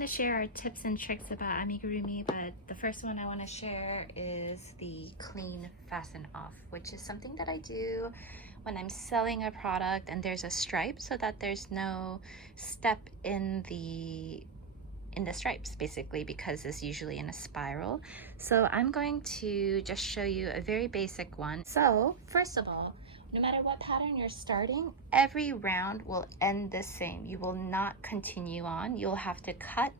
going to share our tips and tricks about amigurumi, but the first one I want to share is the clean fasten off, which is something that I do when I'm selling a product and there's a stripe, so that there's no step in the stripes, basically, because it's usually in a spiral. So I'm going to just show you a very basic one. So first of all, no matter what pattern you're starting, every round will end the same. You will not continue on. You'll have to cut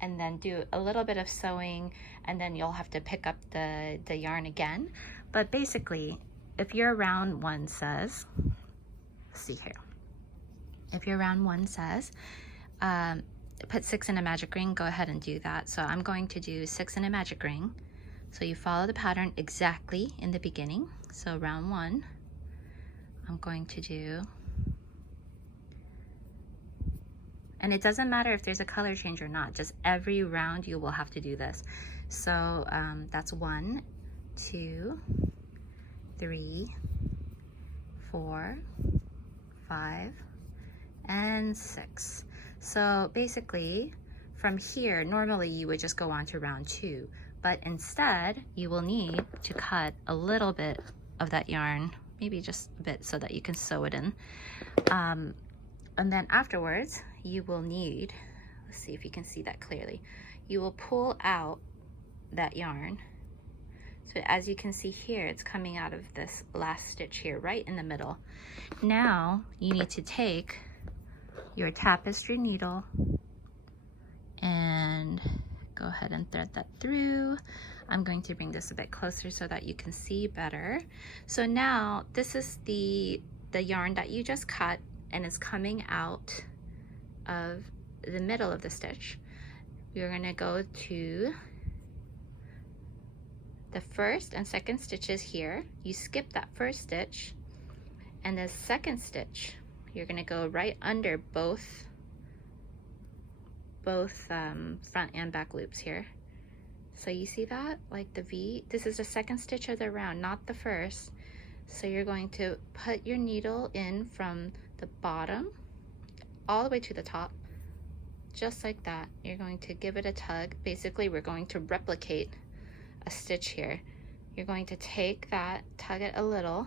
and then do a little bit of sewing, and then you'll have to pick up the yarn again. But basically, if your round one says, let's see here, if your round one says put 6 in a magic ring, go ahead and do that. So I'm going to do 6 in a magic ring. So you follow the pattern exactly in the beginning. So round one, I'm going to do, and it doesn't matter if there's a color change or not, just every round you will have to do this. So that's 1, 2, 3, 4, 5, and 6. So basically from here, normally you would just go on to round 2, but instead you will need to cut a little bit of that yarn, maybe just a bit, so that you can sew it in. And then afterwards you will need, let's see if you can see that clearly, you will pull out that yarn. So as you can see here, it's coming out of this last stitch here, right in the middle. Now you need to take your tapestry needle and go ahead and thread that through. I'm going to bring this a bit closer so that you can see better. So now this is the yarn that you just cut, and it's coming out of the middle of the stitch. We're going to go to the first and second stitches here. You skip that first stitch, and the second stitch you're going to go right under both front and back loops here. So you see that, like the V, this is the second stitch of the round, not the first. So you're going to put your needle in from the bottom all the way to the top, just like that. You're going to give it a tug. Basically, we're going to replicate a stitch here. You're going to take that, tug it a little,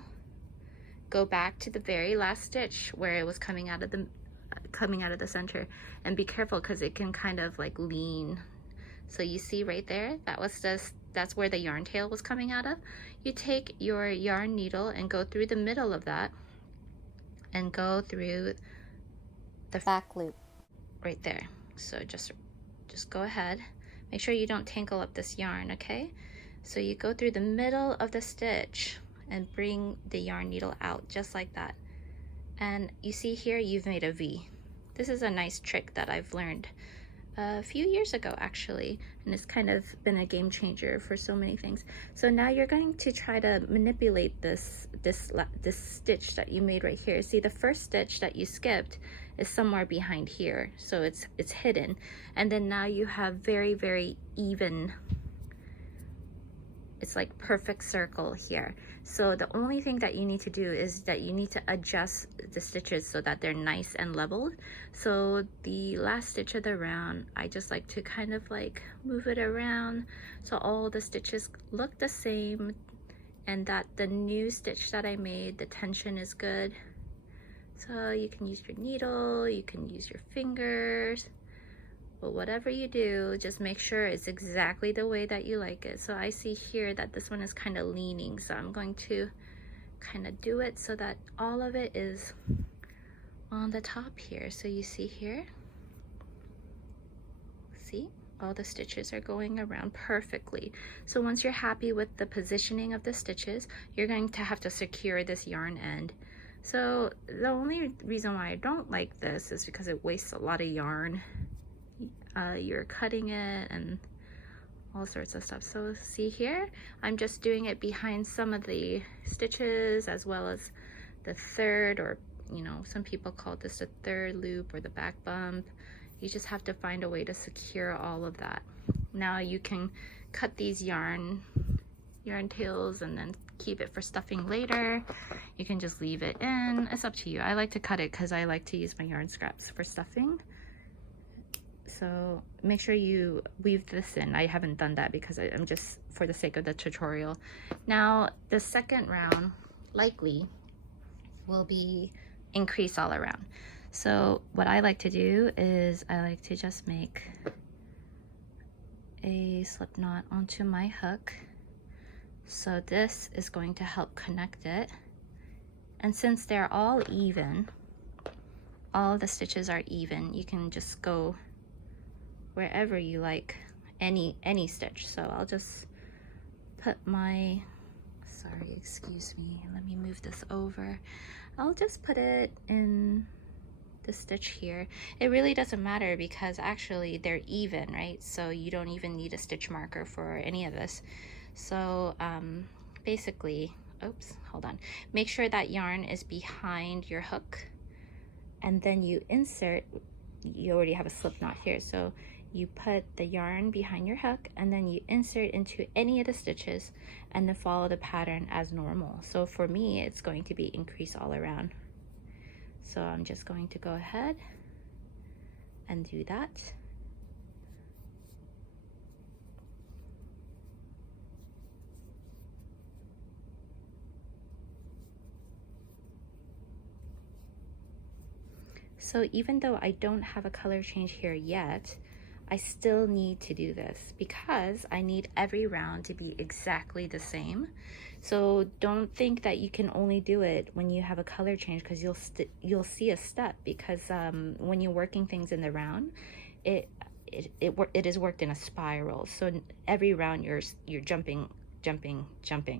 go back to the very last stitch where it was coming out of the center, and be careful because it can kind of like lean. So you see right there, that's where the yarn tail was coming out of. You take your yarn needle and go through the middle of that and go through the back loop right there. So just go ahead. Make sure you don't tangle up this yarn, okay? So you go through the middle of the stitch and bring the yarn needle out just like that. And you see here, you've made a V. This is a nice trick that I've learned a few years ago, actually, and it's kind of been a game changer for so many things. So now you're going to try to manipulate this stitch that you made right here. See, the first stitch that you skipped is somewhere behind here, so it's hidden. And then now you have very, very even, it's like perfect circle here. So the only thing that you need to do is that you need to adjust the stitches so that they're nice and leveled. So the last stitch of the round, I just like to kind of like move it around so all the stitches look the same, and that the new stitch that I made, the tension is good. So you can use your needle, you can use your fingers, but whatever you do, just make sure it's exactly the way that you like it. So I see here that this one is kind of leaning, so I'm going to kind of do it so that all of it is on the top here. So you see here, see, all the stitches are going around perfectly. So once you're happy with the positioning of the stitches, you're going to have to secure this yarn end. So the only reason why I don't like this is because it wastes a lot of yarn. You're cutting it and all sorts of stuff. So see here, I'm just doing it behind some of the stitches, as well as the third, or you know, some people call this the third loop or the back bump. You just have to find a way to secure all of that. Now you can cut these yarn tails and then keep it for stuffing later. You can just leave it in, it's up to you. I like to cut it because I like to use my yarn scraps for stuffing. So make sure you weave this in. I haven't done that because I'm just for the sake of the tutorial. Now the second round likely will be increase all around. So what I like to do is I like to just make a slip knot onto my hook. So this is going to help connect it. And since they're all even, all the stitches are even, you can just go wherever you like, any stitch. So I'll just put my, sorry, excuse me, let me move this over. I'll just put it in the stitch here. It really doesn't matter because actually they're even, right? So you don't even need a stitch marker for any of this. So basically, oops, hold on. Make sure that yarn is behind your hook, and then you insert, you already have a slip knot here. So you put the yarn behind your hook and then you insert into any of the stitches and then follow the pattern as normal. So for me, it's going to be increase all around. So I'm just going to go ahead and do that. So even though I don't have a color change here yet, I still need to do this because I need every round to be exactly the same. So don't think that you can only do it when you have a color change, because you'll see a step, because when you're working things in the round, it is worked in a spiral. So every round you're jumping,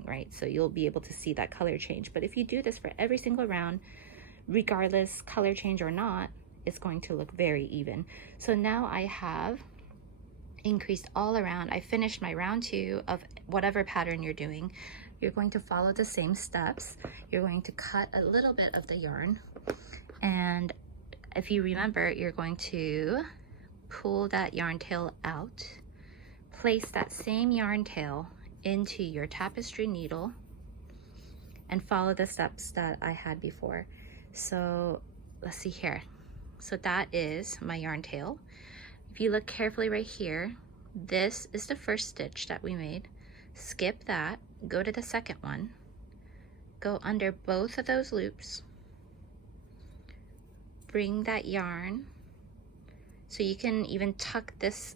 right? So you'll be able to see that color change. But if you do this for every single round, regardless color change or not, it's going to look very even. So now I have increased all around. I finished my round 2 of whatever pattern you're doing. You're going to follow the same steps. You're going to cut a little bit of the yarn, and if you remember, you're going to pull that yarn tail out, place that same yarn tail into your tapestry needle, and follow the steps that I had before. So let's see here. So that is my yarn tail. If you look carefully right here, this is the first stitch that we made. Skip that, go to the second one, go under both of those loops, bring that yarn, so you can even tuck this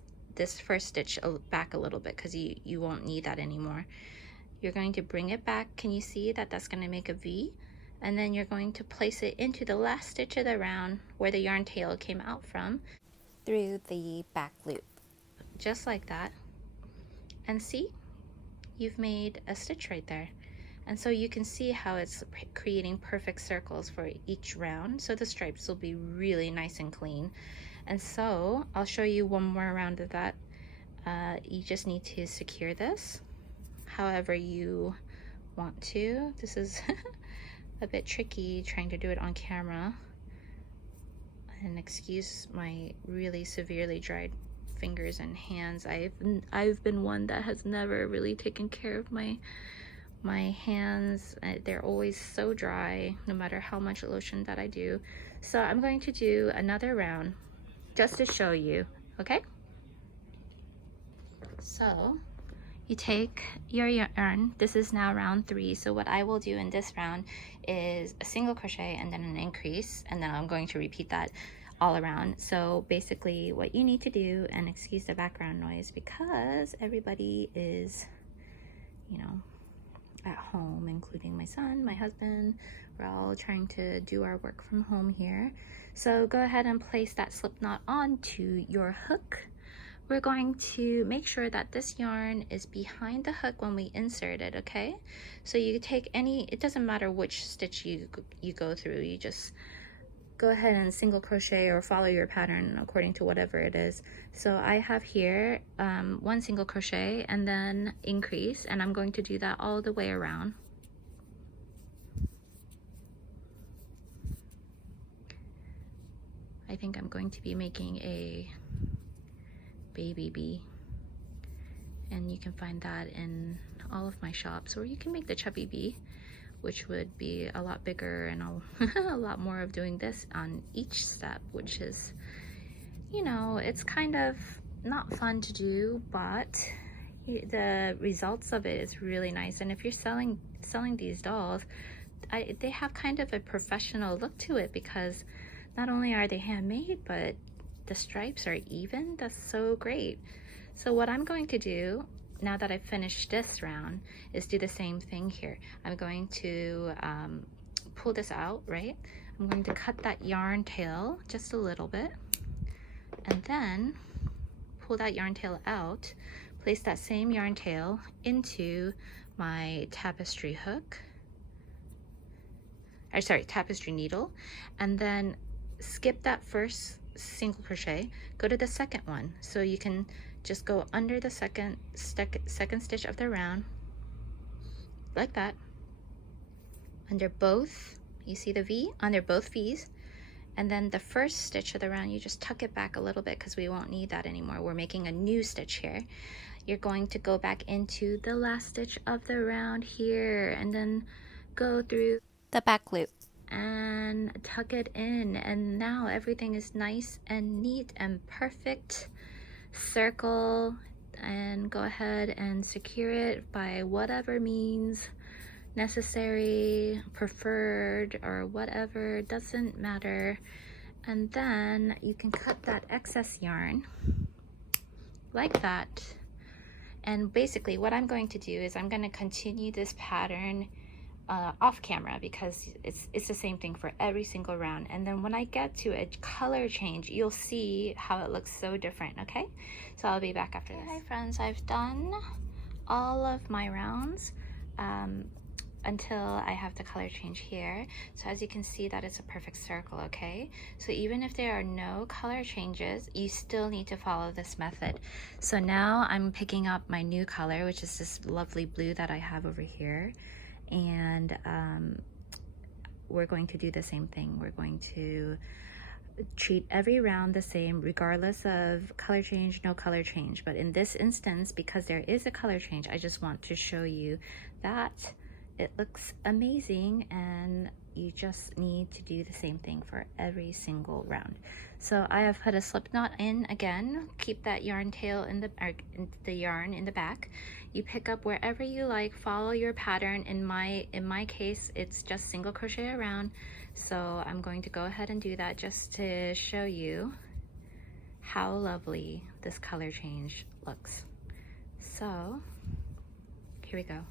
first stitch back a little bit, because you won't need that anymore. You're going to bring it back. Can you see that that's going to make a V? And then you're going to place it into the last stitch of the round where the yarn tail came out from, through the back loop, just like that. And see, you've made a stitch right there. And so you can see how it's creating perfect circles for each round. So the stripes will be really nice and clean. And so I'll show you one more round of that. You just need to secure this however you want to. This is a bit tricky trying to do it on camera, and excuse my really severely dried fingers and hands. I've been one that has never really taken care of my hands. They're always so dry no matter how much lotion that I do. So I'm going to do another round just to show you, okay? So you take your yarn. This is now round 3. So what I will do in this round is a single crochet and then an increase, and then I'm going to repeat that all around. So basically what you need to do, and excuse the background noise because everybody is, you know, at home, including my son, my husband. We're all trying to do our work from home here. So go ahead and place that slip knot onto your hook. We're going to make sure that this yarn is behind the hook when we insert it, okay? So you take any, it doesn't matter which stitch you go through, you just go ahead and single crochet or follow your pattern according to whatever it is. So I have here 1 single crochet and then increase, and I'm going to do that all the way around. I think I'm going to be making a baby bee, and you can find that in all of my shops, or you can make the chubby bee, which would be a lot bigger and a lot more of doing this on each step, which is, you know, it's kind of not fun to do, but the results of it is really nice. And if you're selling these dolls, they have kind of a professional look to it, because not only are they handmade, but the stripes are even. That's so great. So what I'm going to do now that I've finished this round is do the same thing here. I'm going to pull this out, right? I'm going to cut that yarn tail just a little bit, and then pull that yarn tail out, place that same yarn tail into my tapestry hook, or sorry, tapestry needle, and then skip that first single crochet, go to the second one. So you can just go under the second stitch of the round, like that, under both, you see the V, under both V's, and then the first stitch of the round, you just tuck it back a little bit because we won't need that anymore. We're making a new stitch here. You're going to go back into the last stitch of the round here, and then go through the back loop and tuck it in, and now everything is nice and neat and perfect. Circle and go ahead and secure it by whatever means necessary, preferred, or whatever, doesn't matter. And then you can cut that excess yarn like that. And basically what I'm going to do is I'm going to continue this pattern off camera, because it's the same thing for every single round. And then when I get to a color change, you'll see how it looks so different. Okay, so I'll be back after this. Hi friends, I've done all of my rounds until I have the color change here. So as you can see, that is a perfect circle. Okay, so even if there are no color changes, you still need to follow this method. So now I'm picking up my new color, which is this lovely blue that I have over here, and we're going to do the same thing. We're going to treat every round the same, regardless of color change, no color change. But in this instance, because there is a color change, I just want to show you that it looks amazing, and you just need to do the same thing for every single round. So I have put a slip knot in again. Keep that yarn tail in the yarn in the back. You pick up wherever you like, follow your pattern. In my case, it's just single crochet around. So I'm going to go ahead and do that just to show you how lovely this color change looks. So here we go.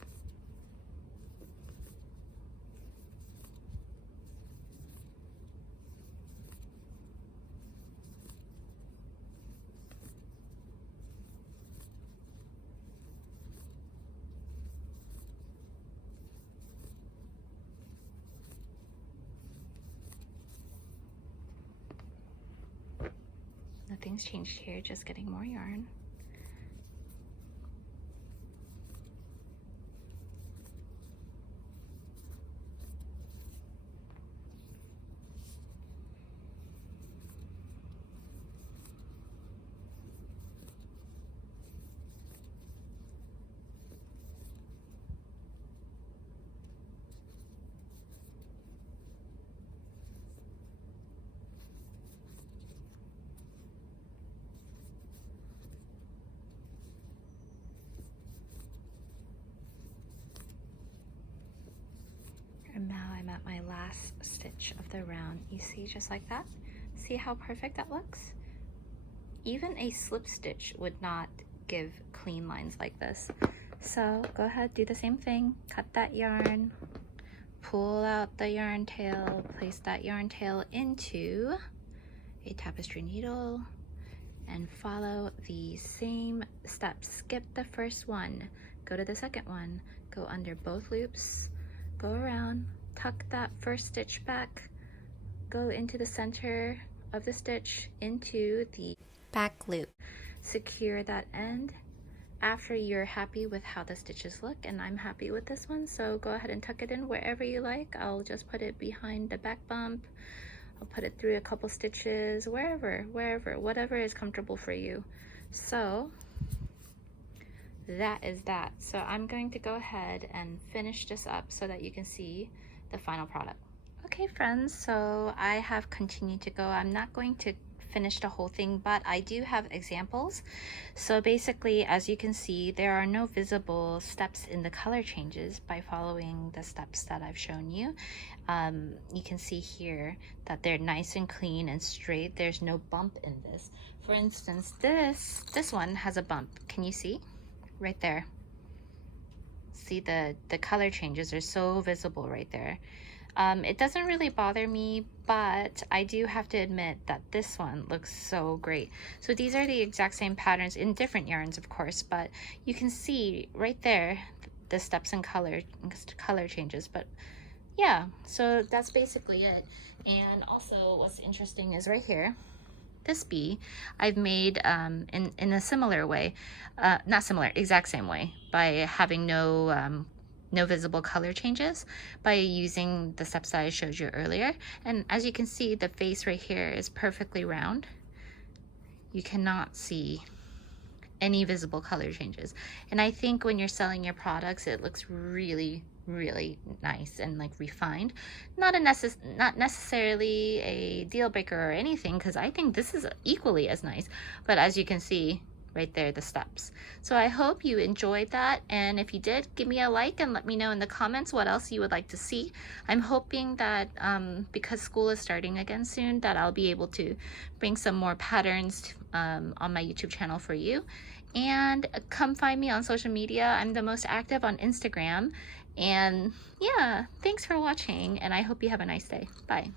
Nothing's changed here, just getting more yarn. And now I'm at my last stitch of the round. You see, just like that? See how perfect that looks? Even a slip stitch would not give clean lines like this. So go ahead, do the same thing. Cut that yarn, pull out the yarn tail, place that yarn tail into a tapestry needle, and follow the same steps. Skip the first one, go to the second one, go under both loops, go around, tuck that first stitch back, go into the center of the stitch into the back loop, secure that end. After you're happy with how the stitches look, and I'm happy with this one, so go ahead and tuck it in wherever you like. I'll just put it behind the back bump, I'll put it through a couple stitches, wherever, whatever is comfortable for you. So that is that. So I'm going to go ahead and finish this up so that you can see the final product. Okay friends, so I have continued to go. I'm not going to finish the whole thing, but I do have examples. So basically, as you can see, there are no visible steps in the color changes by following the steps that I've shown you. You can see here that they're nice and clean and straight. There's no bump in this. For instance, this one has a bump. Can you see? Right there. See, the color changes are so visible right there. It doesn't really bother me, but I do have to admit that this one looks so great. So these are the exact same patterns in different yarns, of course, but you can see right there the steps in color changes. But yeah, so that's basically it. And also what's interesting is right here, this bee I've made in a similar way, not similar, exact same way, by having no visible color changes, by using the steps that I showed you earlier. And as you can see, the face right here is perfectly round. You cannot see any visible color changes. And I think when you're selling your products, it looks really nice and like refined. Not necessarily a deal breaker or anything, because I think this is equally as nice. But as you can see right there, the steps. So I hope you enjoyed that, and if you did, give me a like and let me know in the comments what else you would like to see. I'm hoping that because school is starting again soon, that I'll be able to bring some more patterns on my YouTube channel for you. And come find me on social media. I'm the most active on Instagram. And yeah, thanks for watching, and I hope you have a nice day. Bye.